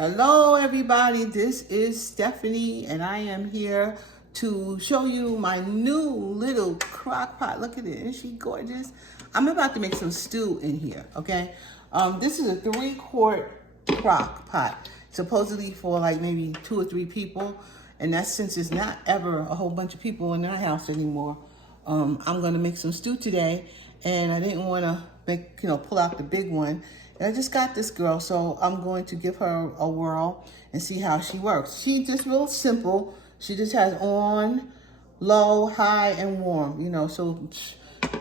Hello everybody, this is Stephanie and I am here to show you my new little crock pot. Look at it, isn't she gorgeous? I'm about to make some stew in here, okay? This is a 3-quart crock pot, supposedly for like maybe 2 or 3 people. And that's since it's not ever a whole bunch of people in our house anymore. I'm gonna make some stew today and I didn't wanna make, pull out the big one. And I just got this girl, so I'm going to give her a whirl and see how she works. She's just real simple. She just has on, low, high, and warm, so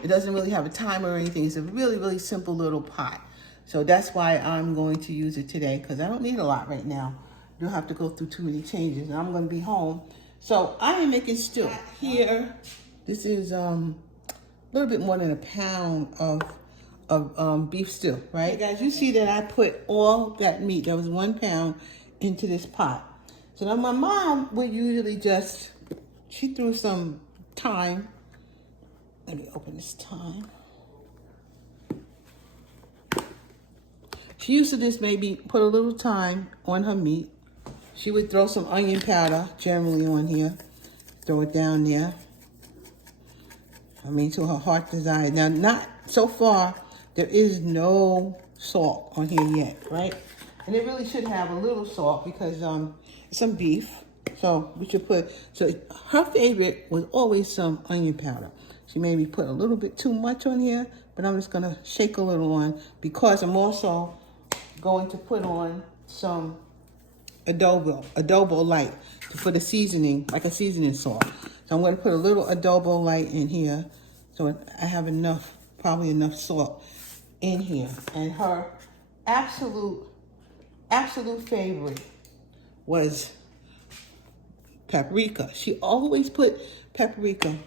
it doesn't really have a timer or anything. It's a really, really simple little pot. So that's why I'm going to use it today, because I don't need a lot right now. You don't have to go through too many changes, and I'm going to be home. So I am making stew. Here, this is a little bit more than a pound of beef stew, right? Hey guys, you see that I put all that meat, that was 1 pound, into this pot. So now my mom would usually she threw some thyme. Let me open this thyme. She used to just maybe put a little thyme on her meat. She would throw some onion powder generally on here. Throw it down there. To her heart's desire. Now, not so far, there is no salt on here yet, right? And it really should have a little salt because it's some beef. So we should so her favorite was always some onion powder. She maybe put a little bit too much on here, but I'm just gonna shake a little on because I'm also going to put on some adobo light for the seasoning, like a seasoning salt. So I'm gonna put a little adobo light in here so I have probably enough salt in here. And her absolute favorite was paprika. She always put paprika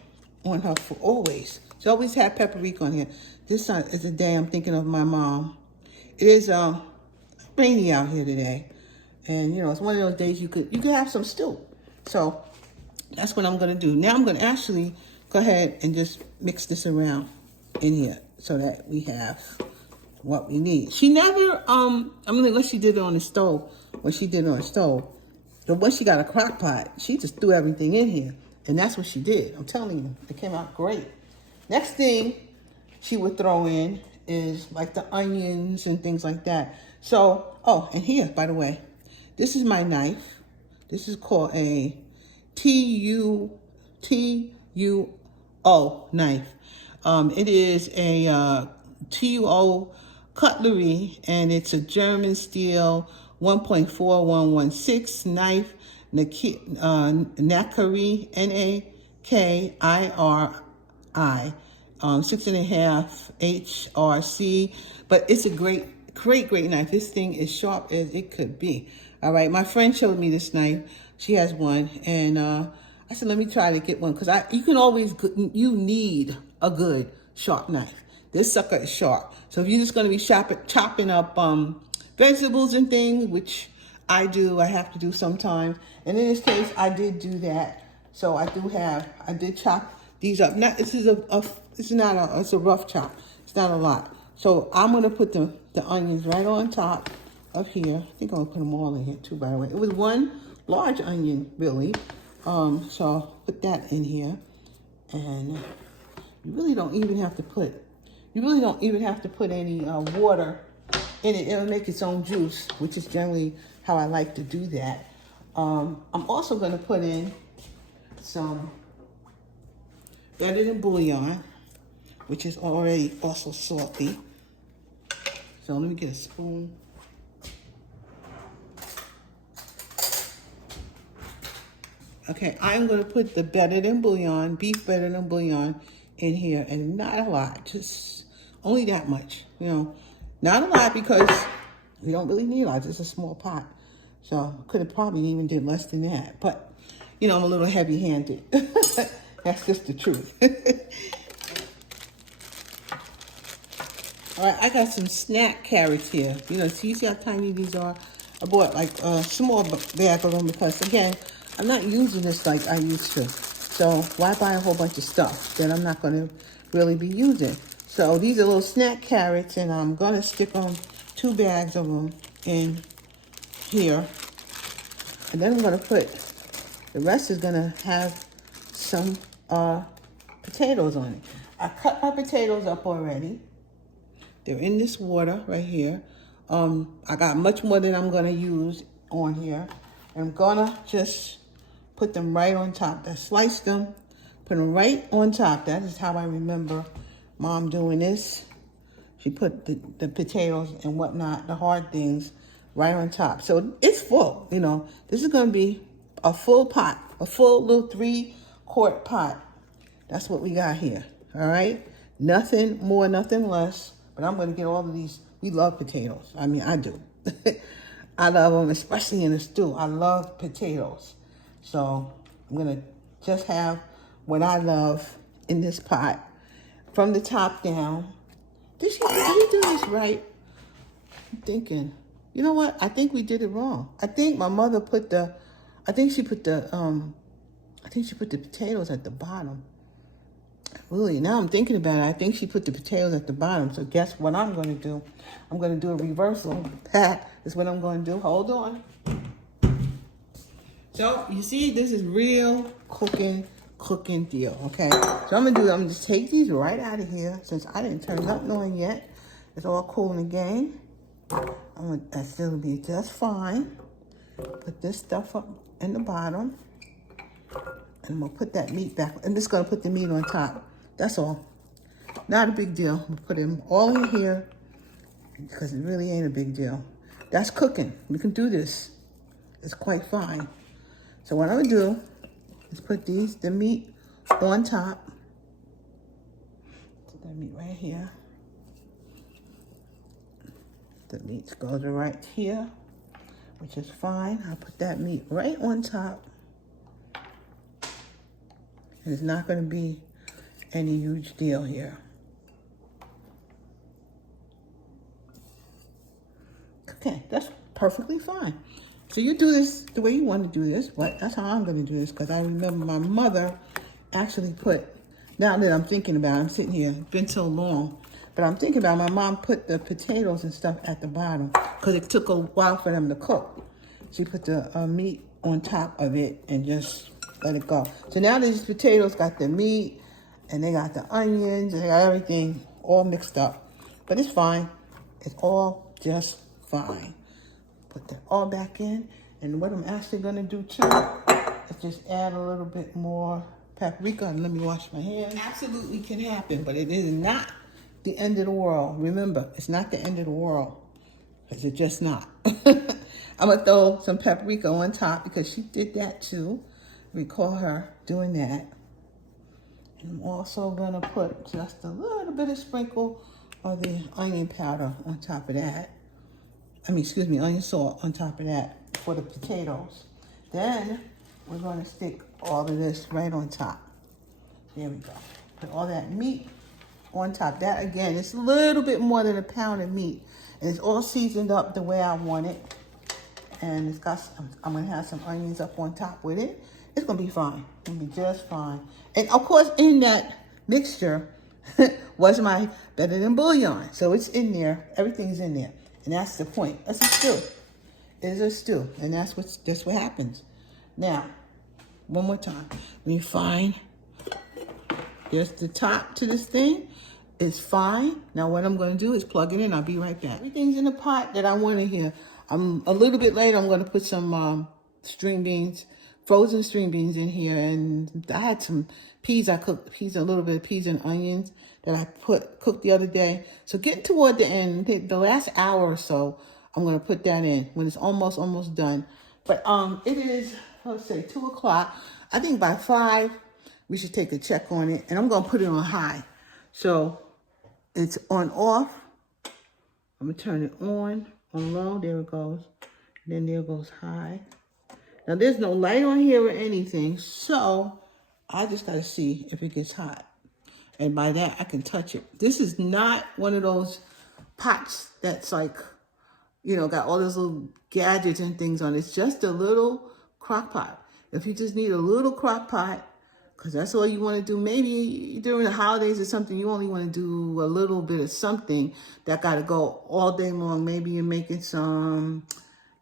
on her food, always. She always had paprika on here. This is a day I'm thinking of my mom. It is rainy out here today. And it's one of those days you could have some stew. So that's what I'm gonna do. Now I'm gonna actually go ahead and just mix this around in here so that we have what we need. She never, unless she did it on the stove, when she did it on the stove. But once she got a crock pot, she just threw everything in here. And that's what she did. I'm telling you, it came out great. Next thing she would throw in is like the onions and things like that. So, and here, by the way, this is my knife. This is called a TUO knife. It is a TUO cutlery, and it's a German steel 1.4116 knife, Nakiri, Nakiri, 6.5 HRC, but it's a great knife. This thing is sharp as it could be. All right, my friend showed me this knife. She has one, and I said, let me try to get one, because you need a good sharp knife. This sucker is sharp. So if you're just going to be chopping up vegetables and things, which I have to do sometimes. And in this case, I did do that. So I did chop these up. It's a rough chop. It's not a lot. So I'm going to put the onions right on top of here. I think I'm going to put them all in here too, by the way. It was one large onion, really. So I'll put that in here. And you really don't even have to put any water in it. It'll make its own juice, which is generally how I like to do that. I'm also going to put in some better than bouillon, which is already also salty. So let me get a spoon. Okay, I'm going to put the better than bouillon, beef better than bouillon in here, and not a lot, just only that much, not a lot because we don't really need a lot, it's a small pot. So could have probably even did less than that, but I'm a little heavy-handed. That's just the truth. All right, I got some snack carrots here. See how tiny these are? I bought like a small bag of them because, again, I'm not using this like I used to. So why buy a whole bunch of stuff that I'm not going to really be using? So these are little snack carrots, and I'm going to stick 2 bags of them in here. And then I'm gonna put, the rest is gonna have some potatoes on it. I cut my potatoes up already. They're in this water right here. I got much more than I'm gonna use on here. I'm gonna just put them right on top. I sliced them, put them right on top. That is how I remember Mom doing this. She put the potatoes and whatnot, the hard things, right on top. So it's full, you know. This is gonna be a full pot, a full little 3-quart pot. That's what we got here, all right? Nothing more, nothing less. But I'm gonna get all of these. We love potatoes. I mean, I do. I love them, especially in a stew. I love potatoes. So I'm gonna just have what I love in this pot from the top down. Did we do this right? I'm thinking, you know what? I think we did it wrong. I think my mother put I think she put the potatoes at the bottom. Really, now I'm thinking about it, I think she put the potatoes at the bottom. So guess what I'm going to do? I'm going to do a reversal. That is what I'm going to do. Hold on. So you see, this is real cooking deal, okay? So I'm gonna just take these right out of here since I didn't turn nothing on yet. It's all cool in the game. That's still be just fine. Put this stuff up in the bottom. And I'm gonna put that meat back. I'm just gonna put the meat on top. That's all. Not a big deal. I'm gonna put them all in here because it really ain't a big deal. That's cooking. We can do this. It's quite fine. So what I'm gonna do is put the meat on top. Put that meat right here. The meat goes right here, which is fine. I'll put that meat right on top. And it's not gonna be any huge deal here. Okay, that's perfectly fine. So you do this the way you want to do this, but that's how I'm going to do this because I remember my mother actually put, now that I'm thinking about it, I'm sitting here, it's been so long, but I'm thinking about my mom put the potatoes and stuff at the bottom because it took a while for them to cook. She put the meat on top of it and just let it go. So now these potatoes got the meat and they got the onions and they got everything all mixed up, but it's fine. It's all just fine. Put that all back in. And what I'm actually gonna do too is just add a little bit more paprika. And let me wash my hands. Absolutely can happen, but it is not the end of the world. Remember, it's not the end of the world, because it's just not. I'm gonna throw some paprika on top because she did that too. Recall her doing that. And I'm also gonna put just a little bit of sprinkle of the onion powder on top of that. Onion salt on top of that for the potatoes. Then we're gonna stick all of this right on top. There we go. Put all that meat on top. That again, it's a little bit more than a pound of meat. And it's all seasoned up the way I want it. And it's got, I'm gonna have some onions up on top with it. It's gonna be fine. It's gonna be just fine. And of course, in that mixture was my better than bouillon. So it's in there, everything's in there. And that's the point. That's a stew. It is a stew. And that's what happens. Now, one more time. When you find there's the top to this thing, it's fine. Now what I'm going to do is plug it in. I'll be right back. Everything's in the pot that I want in here. I'm a little bit later. I'm going to put some string beans, frozen string beans in here. And I had some peas. I cooked peas, a little bit of peas and onions that I cooked the other day. So getting toward the end, the last hour or so, I'm going to put that in when it's almost done. But it is, let's say 2 o'clock. I think by 5, we should take a check on it. And I'm going to put it on high. So it's on off. I'm going to turn it on low. There it goes. Then there goes high. Now there's no light on here or anything. So I just got to see if it gets hot. And by that, I can touch it. This is not one of those pots that's like, you know, got all those little gadgets and things on it. It's just a little crock pot. If you just need a little crock pot, because that's all you want to do, maybe during the holidays or something, you only want to do a little bit of something that got to go all day long. Maybe you're making some,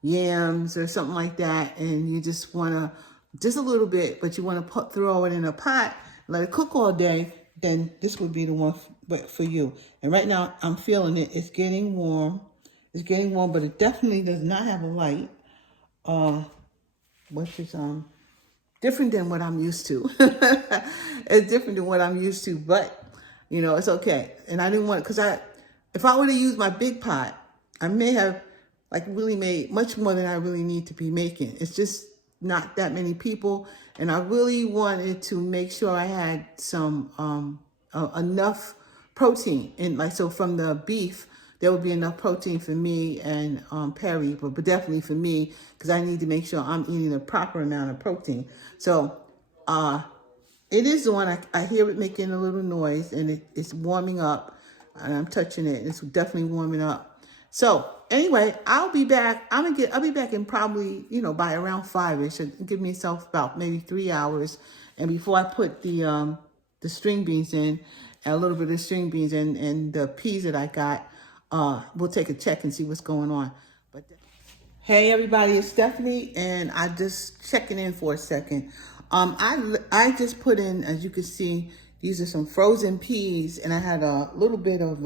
yams or something like that, and you just want to, just a little bit, but you want to throw it in a pot, let it cook all day, then this would be the one for you. And right now, I'm feeling it. It's getting warm. It's getting warm, but it definitely does not have a light, which is different than what I'm used to. It's different than what I'm used to, but you know, it's okay. And I didn't want, because if I would have used my big pot, I may have like really made much more than I really need to be making. It's just not that many people, and I really wanted to make sure I had some enough protein, and like, so from the beef there would be enough protein for me and Perry, but definitely for me, because I need to make sure I'm eating the proper amount of protein. So it is on. I hear it making a little noise, and it's warming up, and I'm touching it. It's definitely warming up. So anyway, I'll be back. I'll be back in probably, you know, by around 5-ish. Give myself about maybe 3 hours, and before I put the string beans in, and a little bit of string beans and the peas that I got, we'll take a check and see what's going on. But hey everybody, it's Stephanie, and I just checking in for a second. I just put in, as you can see, these are some frozen peas, and I had a little bit of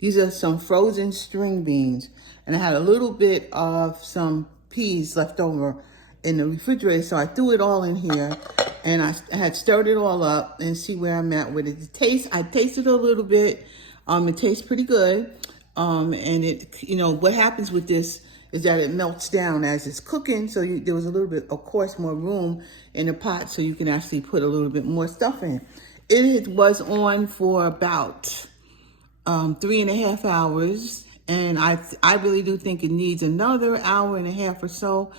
these are some frozen string beans, and I had a little bit of some peas left over in the refrigerator, so I threw it all in here, and I had stirred it all up and see where I'm at with it. I tasted a little bit. It tastes pretty good. And it, you know, what happens with this is that it melts down as it's cooking. So there was a little bit, of course, more room in the pot, so you can actually put a little bit more stuff in. It was on for about 3.5 hours, and I really do think it needs another hour and a half or so,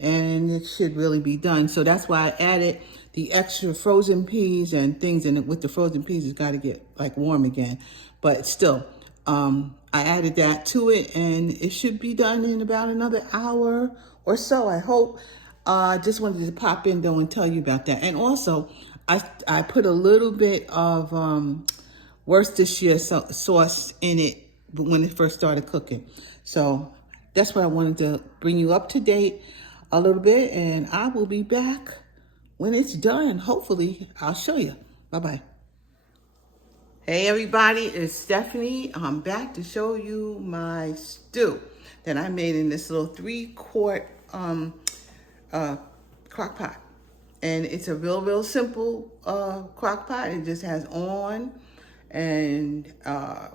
and it should really be done. So that's why I added the extra frozen peas and things, and with the frozen peas, it's got to get like warm again. But still, I added that to it, and it should be done in about another hour or so, I hope. I just wanted to pop in though and tell you about that. And also, I put a little bit of Worcestershire sauce in it when it first started cooking. So that's what I wanted to bring you up to date a little bit, and I will be back when it's done. Hopefully, I'll show you. Bye-bye. Hey everybody, it's Stephanie. I'm back to show you my stew that I made in this little 3-quart crock pot. And it's a real simple crock pot. It just has on and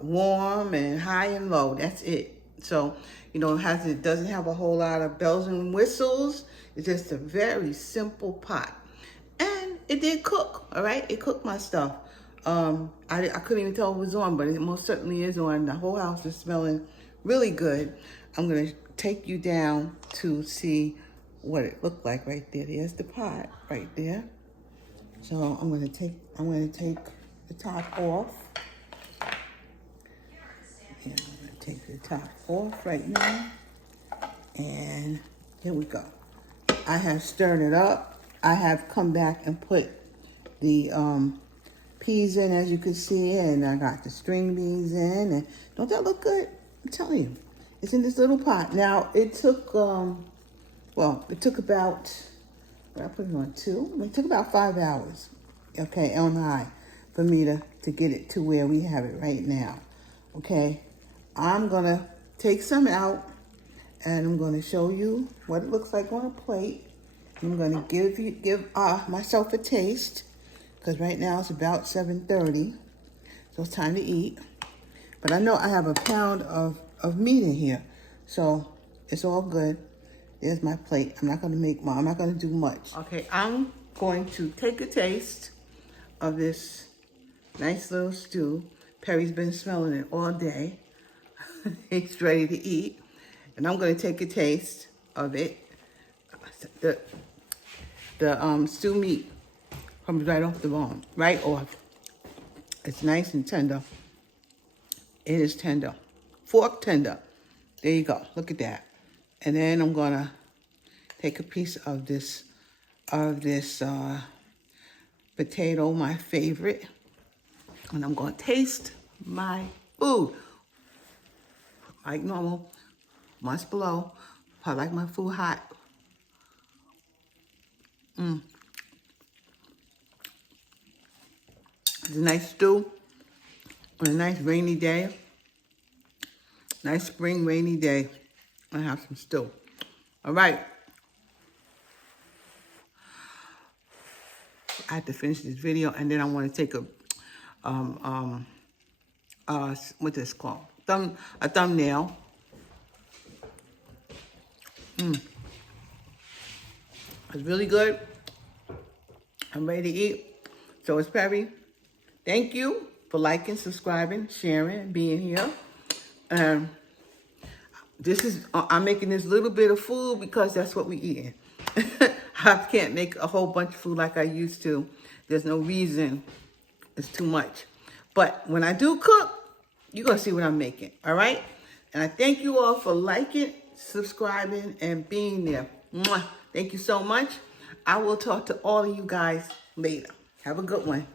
warm and high and low. That's it. So, you know, it doesn't have a whole lot of bells and whistles. It's just a very simple pot. And it did cook, all right? It cooked my stuff. I couldn't even tell it was on, but it most certainly is on. The whole house is smelling really good. I'm gonna take you down to see what it looked like right there. There's the pot right there. So I'm gonna take the top off. And I'm gonna take the top off right now. And here we go. I have stirred it up. I have come back and put the peas in, as you can see, and I got the string beans in, and don't that look good? I'm telling you, it's in this little pot. Now it took it took about, I put it on 2. It took about 5 hours, okay, on high, for me to get it to where we have it right now. Okay, I'm gonna take some out, and I'm gonna show you what it looks like on a plate. I'm gonna give myself a taste, because right now it's about 7:30, so it's time to eat. But I know I have a pound of meat in here, so it's all good. There's my plate. I'm not gonna do much. Okay, I'm going to take a taste of this nice little stew. Perry's been smelling it all day. He's ready to eat, and I'm gonna take a taste of it. The stew meat comes right off the bone, right off. It's nice and tender. It is tender, fork tender. There you go, look at that. And then I'm gonna take a piece of this potato, my favorite, and I'm gonna taste my food. Like normal, once below, I like my food hot. It's a nice stew on a nice rainy day. Nice spring rainy day. I have some stew. All right. I have to finish this video, and then I want to take a what's this called? A thumbnail. It's really good. I'm ready to eat. So it's Perry. Thank you for liking, subscribing, sharing, and being here. I'm making this little bit of food because that's what we eating. I can't make a whole bunch of food like I used to. There's no reason. It's too much. But when I do cook, you're going to see what I'm making. All right? And I thank you all for liking, subscribing, and being there. Mwah. Thank you so much. I will talk to all of you guys later. Have a good one.